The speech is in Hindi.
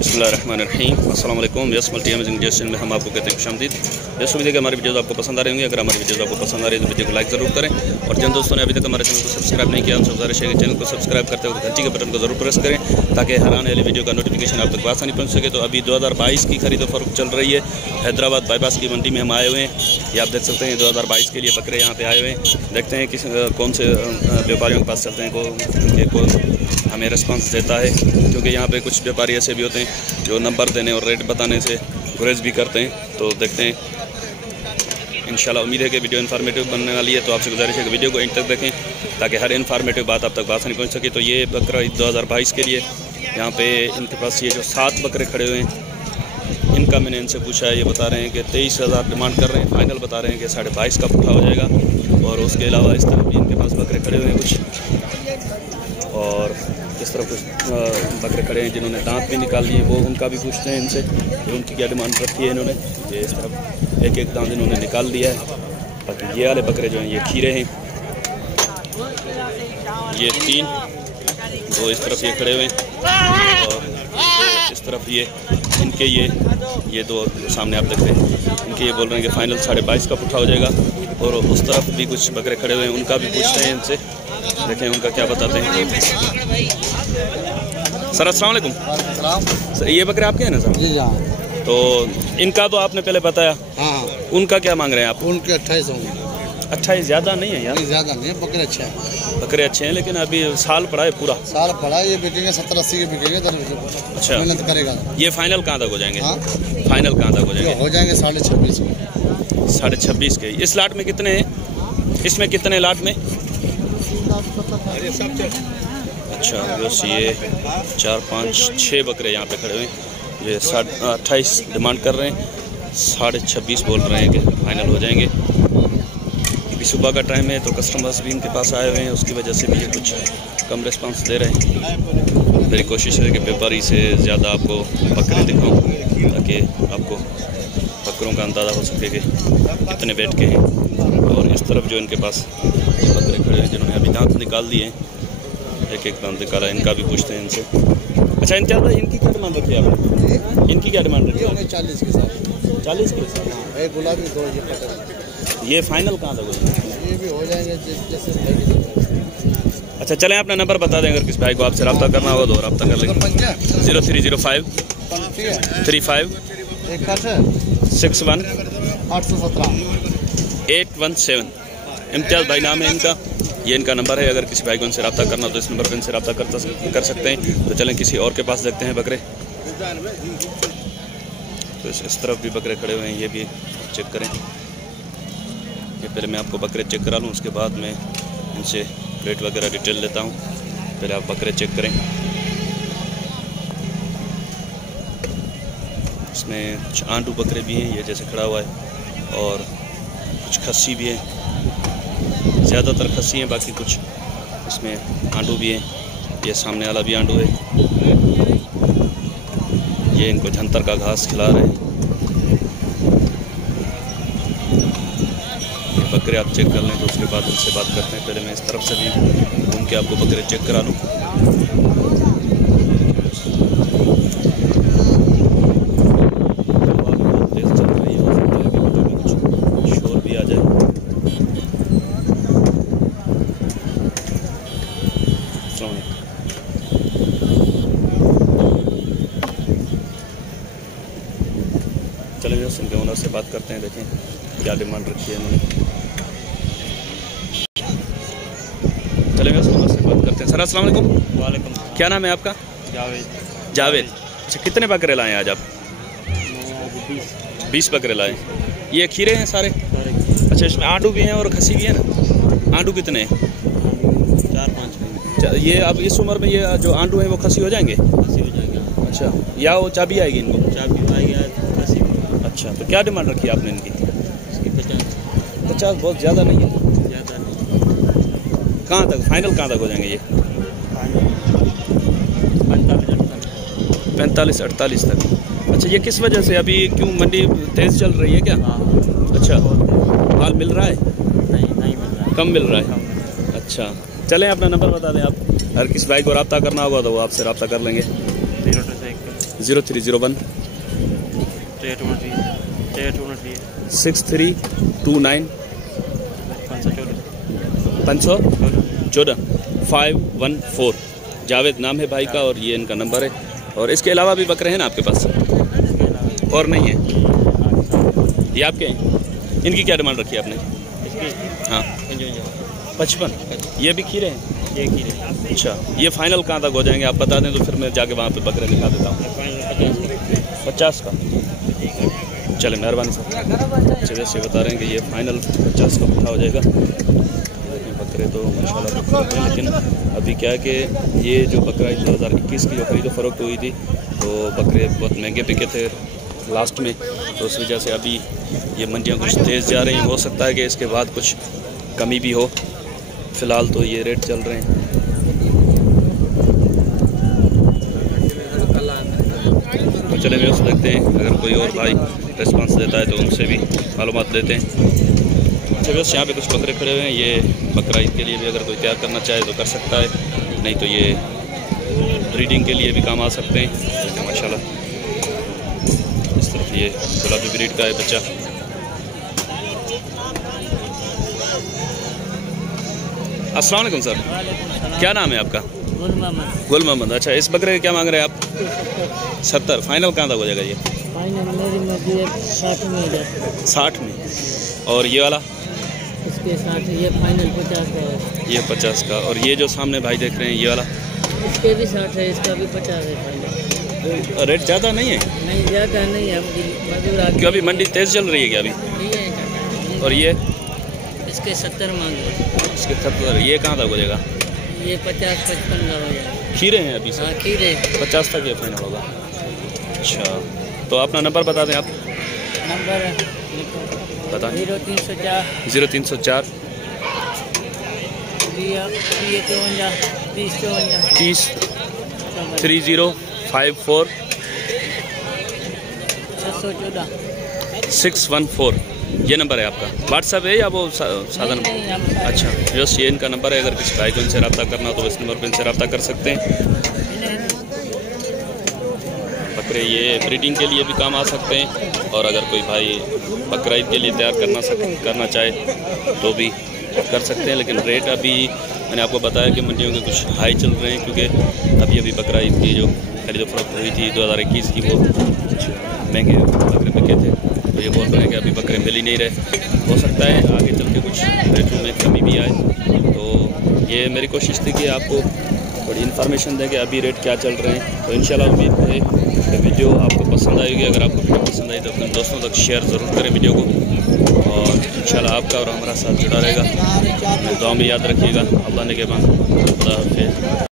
बिस्मिल्लाहिर्रहमानिर्रहीम। अस्सलाम वालेकुम। यस मल्टी अमेजिंग जैसे में हम आपको कहते हैं खुशामदीद। जैसे उम्मीद है कि हमारी वीडियोज़ आपको पसंद आ रही होंगी। अगर हमारी वीडियोज़ आपको पसंद आ रही है तो वीडियो को लाइक ज़रूर करें, और जिन दोस्तों ने अभी तक हमारे चैनल को सब्सक्राइब नहीं किया उनसे गुजारिश है कि चैनल को सब्सक्राइब करते हुए घंटी के बटन को ज़रूर प्रेस करें ताकि हर आने वाली वीडियो का नोटिफिकेशन आप तक आसानी पहुँच सके। तो अभी 2022 की खरीद फरोख्त चल रही है। हैदराबाद बाईपास की मंडी में हम आए हुए हैं। ये आप देख सकते हैं 2022 के लिए बकरे यहाँ पे आए हुए हैं। देखते हैं किस कौन से व्यापारियों के पास चलते हैं कौन हमें रिस्पांस देता है, क्योंकि यहाँ पे कुछ व्यापारी ऐसे भी होते हैं जो नंबर देने और रेट बताने से गुरेज भी करते हैं। तो देखते हैं, इंशाल्लाह उम्मीद है कि वीडियो इन्फॉर्मेटिव बनने वाली है। तो आपसे गुजारिश है कि वीडियो को एंड तक देखें ताकि हर इन्फॉर्मेटिव बात आप तक आसानी पहुँच सके। तो ये बकरा 2022 के लिए यहाँ पे इनके पास ये जो 7 बकरे खड़े हुए हैं, इनका मैंने इनसे पूछा है। ये बता रहे हैं कि 23,000 डिमांड कर रहे हैं, फाइनल बता रहे हैं कि 22.5 का पुट्ठा हो जाएगा। और उसके अलावा इस तरफ भी इनके पास बकरे खड़े हुए हैं कुछ, और इस तरफ कुछ बकरे खड़े हैं जिन्होंने दांत भी निकाल लिए, वो उनका भी पूछते हैं इनसे कि उनकी क्या डिमांड रखी है इन्होंने। ये इस तरफ एक एक दांत इन्होंने निकाल दिया है। बाकी ये वाले बकरे जो हैं ये खीरे हैं, ये 3 दो इस तरफ ये खड़े हुए हैं, और दो इस तरफ ये इनके ये 2 सामने आप देख रहे हैं। इनके ये बोल रहे हैं कि फाइनल 22.5 का पुट्ठा हो जाएगा। और उस तरफ भी कुछ बकरे खड़े हुए हैं, उनका भी पूछते हैं इनसे, देखें उनका क्या बताते हैं। सर अस्सलाम वालेकुम। सर ये बकरे आपके हैं ना सर? जी हाँ। तो इनका तो आपने पहले बताया। हाँ। उनका क्या मांग रहे हैं आप? उनके 28 होंगे। 28 ज़्यादा नहीं है यार? ज़्यादा नहीं है, बकरे अच्छे हैं। बकरे अच्छे हैं, लेकिन अभी साल पड़ा है, पूरा साल पड़ा है। ये बिकेंगे 70-80 के बिकेंगे। अच्छा, मेहनत करेगा। ये फाइनल कहाँ तक हो जाएंगे? हाँ? फाइनल कहाँ तक हो जाएंगे? हो जाएंगे 26.5 के। 26.5 के। इस लाट में कितने हैं? इसमें कितने लाट में? अच्छा, बस ये 4, 5, 6 बकरे यहाँ पे खड़े हुए हैं। ये 28 डिमांड कर रहे हैं, 26.5 बोल रहे हैं कि फाइनल हो जाएंगे। अभी सुबह का टाइम है तो कस्टमर्स भी इनके पास आए हुए हैं, उसकी वजह से भी ये कुछ कम रिस्पांस दे रहे हैं। मेरी कोशिश है कि व्यापारी से ज़्यादा आपको बकरे दिखाऊँ ताकि आपको बकरों का अंदाज़ा हो सके कि कितने वेट के हैं। और इस तरफ जो इनके पास बकरे खड़े हैं जिन्होंने अभी दांत निकाल दिए हैं, एक एक दांत निकाला, इनका भी पूछते हैं इनसे। अच्छा, इनकी क्या डिमांड रखी है आपने? इनकी क्या डिमांड रखी है? 40 के साथ। 40 के साथ? एक गुलाबी, 2 ये पटल। ये फाइनल कहाँ तक हो जाएंगे? ये भी हो जाएंगे जैसे। अच्छा, चलें अपना नंबर बता दें, अगर किस भाई को आपसे रब्ता करना होगा तो रब्ता कर लेंगे। 0305 35 61 817 इम्तियाज़ भाई नाम है इनका। ये इनका नंबर है, अगर किसी भाई को इनसे रब्ता करना हो तो इस नंबर पर इनसे रब्ता कर सकते हैं। तो चलें किसी और के पास देखते हैं बकरे। तो इस तरफ भी बकरे खड़े हुए हैं, ये भी चेक करें। ये पहले मैं आपको बकरे चेक करा लूँ, उसके बाद मैं इनसे रेट वगैरह डिटेल लेता हूँ। पहले आप बकरे चेक करें। इसमें कुछ आंडू बकरे भी हैं, ये जैसे खड़ा हुआ है, और कुछ खस्सी भी है। ज़्यादातर खस्सी हैं, बाकी कुछ इसमें आंडू भी हैं। ये सामने वाला भी आंडू है। ये इनको झंतर का घास खिला रहे हैं। ये बकरे आप चेक कर लें तो उसके बाद उनसे बात करते हैं। पहले मैं इस तरफ से भी घूम के आपको बकरे चेक करा लूँ। शोर भी आ जाए। चलिए उनके ओनर से बात करते हैं, देखें क्या डिमांड रखी है इन्होंने। चलिए उस ओनर से बात करते हैं। सर अस्सलाम वालेकुम। वालेकुम। क्या नाम है आपका? जावेद। जावेद। अच्छा, कितने बकरे लाए आज आप? 20 बकरे लाए। ये खीरे हैं सारे? अच्छा, इसमें आंडू भी हैं और खसी भी है ना? आंडू कितने हैं? 4-5। ये अब इस उम्र में ये जो आंडू हैं वो खसी हो जाएंगे? खसी हो जाएंगे। अच्छा, या वो चाबी आएगी इनको? चाबी आएगी। अच्छा, तो क्या डिमांड रखी है आपने इनकी? 50। बहुत ज़्यादा नहीं है? ज़्यादा नहीं। कहाँ तक फाइनल कहाँ तक हो जाएंगे ये? 45-48 तक। अच्छा, ये किस वजह से अभी क्यों मंडी तेज़ चल रही है क्या? अच्छा, माल मिल रहा है? नहीं मिल रहा है, कम मिल रहा है। अच्छा, चलें अपना नंबर बता दें आप, अगर किस भाई को रब्ता करना होगा तो वो आपसे रब्ता कर लेंगे। 026 0301 6329 514 514। जावेद नाम है भाई का और ये इनका नंबर है। और इसके अलावा भी बकरे हैं ना आपके पास और नहीं है? ये आपके हैं। इनकी क्या डिमांड रखी है आपने? हाँ 55। ये भी खीरे हैं? ये खीरे। अच्छा, ये फाइनल कहाँ तक हो जाएंगे आप बता दें तो फिर मैं जाके वहाँ पे बकरे दिखा देता हूँ। 50 का। चले मेहरबानी सर। चलिए से बता रहे हैं कि ये फाइनल 50 का पक्का हो जाएगा। बकरे तो माशाल्लाह खूबसूरत हैं, लेकिन अभी क्या है कि ये जो बकरा 2021 की जो खरीदो फरोख्त हुई थी तो बकरे बहुत महंगे बिके थे लास्ट में, तो उस वजह से अभी ये मंडियाँ कुछ तेज़ जा रही हैं। हो सकता है कि इसके बाद कुछ कमी भी हो। फ़िलहाल तो ये रेट चल रहे हैं। तो चले मैं उससे देखते हैं, अगर कोई और भाई रिस्पांस देता है तो उनसे भी मालूमात लेते हैं। अच्छा बस यहाँ पे कुछ बकरे खड़े हुए हैं। ये बकरा ईद के लिए भी अगर कोई तैयार करना चाहे तो कर सकता है, नहीं तो ये ब्रीडिंग के लिए भी काम आ सकते हैं। लेकिन माशाल्लाह इस तरफ ये गुलाबी ब्रीड का है बच्चा। अस्सलाम वालेकुम सर, क्या नाम है आपका? गुल मोहम्मद। अच्छा, इस बकरे के क्या मांग रहे हैं आप? 70। फाइनल कहाँ तक हो जाएगा ये? 60 में। और ये वाला? इसके 60, ये फाइनल 50 का है। ये 50 का। और ये जो सामने भाई देख रहे हैं ये वाला? इसके भी 60 है, इसका भी 50 है फाइनल। रेट ज़्यादा नहीं है? नहीं ज़्यादा नहीं है, क्यों अभी मंडी तेज़ चल रही है क्या अभी? नहीं है। और ये? इसके 70 मांगे। इसके 70। ये कहाँ तक हो जाएगा? ये 50-55 का हो जाएगा। खीरे हैं अभी से? हाँ खीरे। 50 तक ये फाइनल होगा। अच्छा, तो अपना नंबर बता दें आप। नंबर बताएं। 0304 0304 30 3054 614। ये नंबर है आपका? व्हाट्सएप है या वो साधा नंबर? अच्छा, जस्ट ये इनका नंबर है। अगर किसी भाई को इनसे रब्ता करना हो तो इस नंबर पर इनसे रब्ता कर सकते हैं। बकरे ये ब्रीडिंग के लिए भी काम आ सकते हैं, और अगर कोई भाई बकरा ईद के लिए तैयार करना चाहे तो भी कर सकते हैं। लेकिन रेट अभी मैंने आपको बताया कि मंडियों के कुछ हाई चल रहे हैं, क्योंकि अभी बकरा ईद की जो खरीदो फरोख्त हुई थी 2021 की वो महंगे बकरे बिके थे। तो ये बोल रहे हैं कि अभी बकरे मिल ही नहीं रहे। हो सकता है आगे चल के कुछ रेटों में कमी भी आए। तो ये मेरी कोशिश थी कि आपको थोड़ी इन्फॉर्मेशन दें कि अभी रेट क्या चल रहे हैं। तो इंशाल्लाह उम्मीद है कि वीडियो आपको पसंद आएगी। अगर आपको वीडियो पसंद आई तो अपने दोस्तों तक शेयर ज़रूर करें वीडियो को, और इंशाल्लाह आपका और हमारा साथ जुड़ा रहेगा। दुआ में याद रखिएगा। अल्लाह ने के बाद खुदा हाफ़िज़।